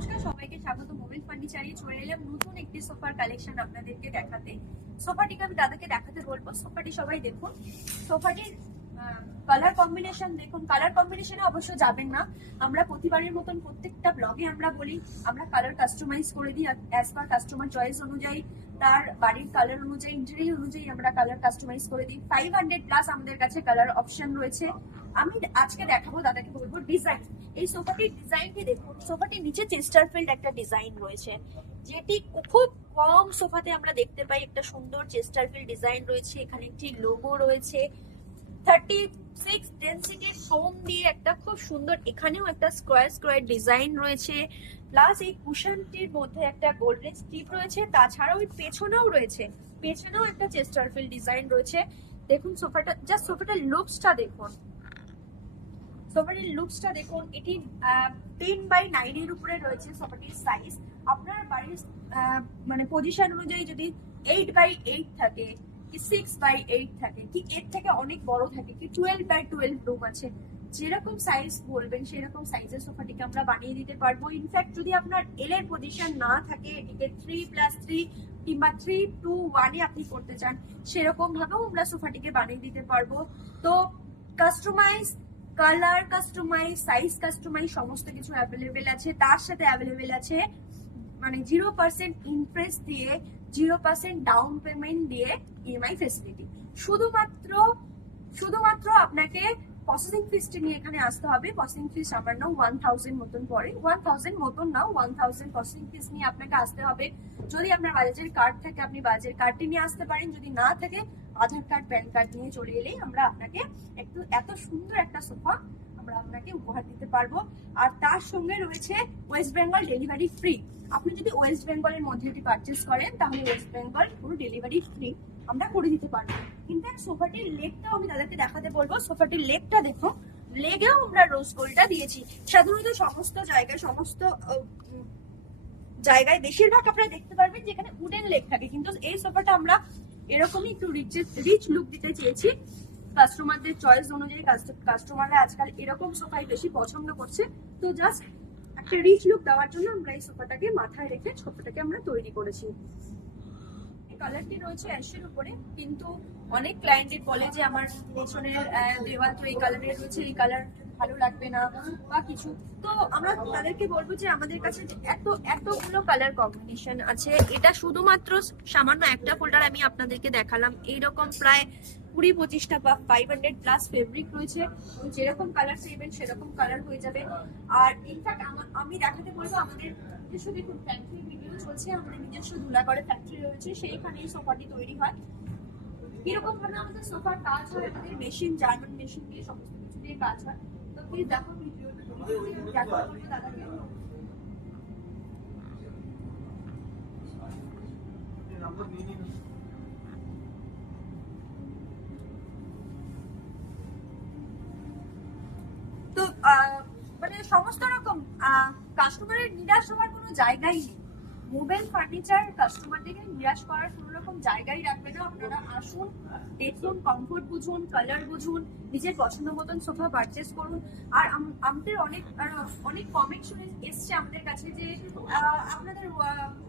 নমস্কার সবাইকে, স্বাগত মোবাইল ফার্নিচারে। চলে এলাম নতুন একটি সোফার কালেকশন আপনাদেরকে দেখাতে। সোফাটিকে আমি দাদাকে দেখাতে বলবো। সোফাটি সবাই দেখুন। সোফাটির কালার কম্বিনেশন দেখুন। কালার কম্বিনেশনে অবশ্য যাবেন না। আমরা প্রতিবারের মতন প্রত্যেকটা ব্লগে আমরা বলি আমরা কালার কাস্টমাইজ করে দিই অ্যাজ পার কাস্টমার চয়েস অনুযায়ী, তার বাড়ির কালার অনুযায়ী, ইন্টেরিয়র অনুযায়ী আমরা কালার কাস্টমাইজ করে দিই। 500 প্লাস আমাদের কাছে কালার অপশন রয়েছে। আমি আজকে দেখাবো, দাদাকে বলবো ডিজাইন। এই সোফাটির ডিজাইনটি দেখুন। সোফাটির নিচে চেস্টারফিল্ড একটা ডিজাইন রয়েছে, যেটি খুব কম সোফাতে আমরা দেখতে পাই। একটা সুন্দর চেস্টারফিল্ড ডিজাইন রয়েছে, এখানে একটি লোগো রয়েছে। 36 ডেনসিটি ফোম দিয়ে একটা খুব সুন্দর, এখানেও একটা স্কোয়ার ডিজাইন রয়েছে। প্লাস এই কুশনটির মধ্যে একটা গোল্ডেন স্ট্রিপ রয়েছে। তাছাড়াও এর পেছনেও একটা চেস্টারফিল্ড ডিজাইন রয়েছে। দেখুন সোফাটা, জাস্ট সোফাটার লুকসটা দেখুন। সোফাটির লুকসটা দেখুন। এটি 10x9 এর উপরে রয়েছে সোফাটির সাইজ। আপনার বাড়ির মানে পজিশন অনুযায়ী যদি 8x8 থাকে, কি 6x8 থাকে, কি এর থেকে অনেক বড় থাকে, কি 12x12 রুম আছে, যেরকম সাইজ বলবেন সেরকম সাইজের সোফাটিকে আমরা বানিয়ে দিতে পারবো। ইনফ্যাক্ট যদি আপনার এল এর পজিশন না থাকে, এটিকে 3+3 কিংবা 3:1 এ আপনি করতে চান, সেরকম ভাবেও আমরা সোফাটিকে বানিয়ে দিতে পারবো। তো customize, colour customize, size customize সমস্ত কিছু অ্যাভেলেবেল আছে। তার সাথে অ্যাভেলেবেল আছে মানে 0% ইন্টারেস্ট দিয়ে, 0% ডাউন পেমেন্ট দিয়ে ইএমআই ফেসিলিটি। শুধুমাত্র আপনাকে প্রসেসিং ফিসটি নিয়ে এখানে আসতে হবে। প্রসেসিং ফিস সামান্য 1000 মতন পড়ে। 1000 মতন নাও, 1000 প্রসেসিং ফিস নিয়ে আপনাকে আসতে হবে। যদি আপনার বাজাজের কার্ড থাকে, আপনি বাজাজের কার্ডটি নিয়ে আসতে পারেন। যদি না থাকে, আধার কার্ড, প্যান কার্ড নিয়ে চলে এলেই আমরা আপনাকে এত সুন্দর একটা সোফা আমরা আপনাকে উপহার দিতে পারবো। আর তার সঙ্গে রয়েছে ওয়েস্ট বেঙ্গল ডেলিভারি ফ্রি। আপনি যদি ওয়েস্ট বেঙ্গলের মধ্যে এটি পারচেস করেন, তাহলে ওয়েস্ট বেঙ্গল পুরো ডেলিভারি ফ্রি আমরা করে দিতে পারবো। ইনফ্যাক্ট সোফাটির লেগটাও আমি তাদেরকে দেখাতে বলবো। সোফাটির লেগটা দেখো, লেগেও আমরা রোজ গোল্ডটা দিয়েছি। সাধারণত সমস্ত জায়গায় বেশিরভাগ আপনারা দেখতে পারবেন যে এখানে উডেন লেগ থাকে, কিন্তু এই সোফাটা আমরা এরকমই একটু রিচ লুক দিতে চেয়েছি কাস্টমারদের চয়েস অনুযায়ী। কাস্টমাররা আজকাল এরকম সোফাই বেশি পছন্দ করছে। তো জাস্ট একটা রিচ লুক দেওয়ার জন্য আমরা এই সোফাটাকে মাথায় রেখে সোফাটাকে আমরা তৈরি করেছি। কালারটি রয়েছে অ্যাশের উপরে, কিন্তু অনেক ক্লায়েন্টের বলে যে আমার পেছনের দেওয়াল তো এই কালারের রয়েছে, এই কালার ভালো লাগবে না বা কিছু। তো আমরা তাদেরকে বলবো যে আমাদের কাছে এতগুলো কালার কম্বিনেশন আছে। এটা শুধুমাত্র সামান্য একটা ফোল্ডার আমি আপনাদেরকে দেখালাম। এইরকম প্রায় 20-25টা বা 500 প্লাস ফেব্রিক রয়েছে। যেরকম কালার চাইবেন সেরকম কালার হয়ে যাবে। আর ইনফ্যাক্ট আমি দেখাতে বলবো আমাদের নিজস্ব, দেখুন ফ্যাক্টরি ভিডিও চলছে, আমাদের নিজস্ব ধুলাগড়ে ফ্যাক্টরি রয়েছে, সেইখানে এই সোফাটি তৈরি হয়। কিরকম ভাবে আমাদের সোফার কাজ হয়, আমাদের মেশিন, জার্মান মেশিন দিয়ে সমস্ত কিছু দিয়ে কাজ হয়। তো প্লিজ দেখো ভিডিওটা, দেখো দাদাকে। তো মানে সমস্ত রকম কাস্টমারের নিরাশ হওয়ার কোনো জায়গাই নেই। মোবাইল ফার্নিচার কাস্টমারদেরকে নিরাশ করার কোনো রকম জায়গাই রাখবে না। আপনারা আসুন, দেখুন, কমফোর্ট বুঝুন, কালার বুঝুন, নিজের পছন্দ মতন সোফা পারচেস করুন। আর আমাদের অনেক কমেন্ট শুনে এসছে আমাদের কাছে যে আপনাদের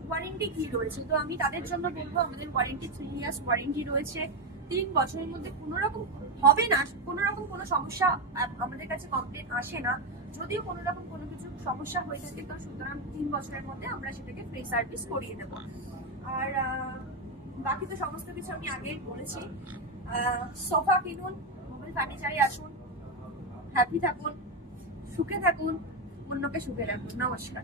ওয়ারেন্টি কি রয়েছে। তো আমি তাদের জন্য বলবো, আমাদের ওয়ারেন্টি 3 ইয়ার্স ওয়ারেন্টি রয়েছে। 3 বছরের মধ্যে কোনো রকম হবে না, কোনো সমস্যা আমাদের কাছে কমপ্লেন আসে না। যদিও কোনো রকম কোনো কিছু সমস্যা হয়ে থাকে, তো সুতরাং 3 বছরের মধ্যে আমরা সেটাকে ফ্রি সার্ভিস করিয়ে দেবো। আর বাকি তো সমস্ত কিছু আমি আগেই বলেছি। সোফা কিনুন, মোবাইল ফার্নিচারে আসুন, হ্যাপি থাকুন, সুখে থাকুন, অন্যকে সুখে রাখুন। নমস্কার।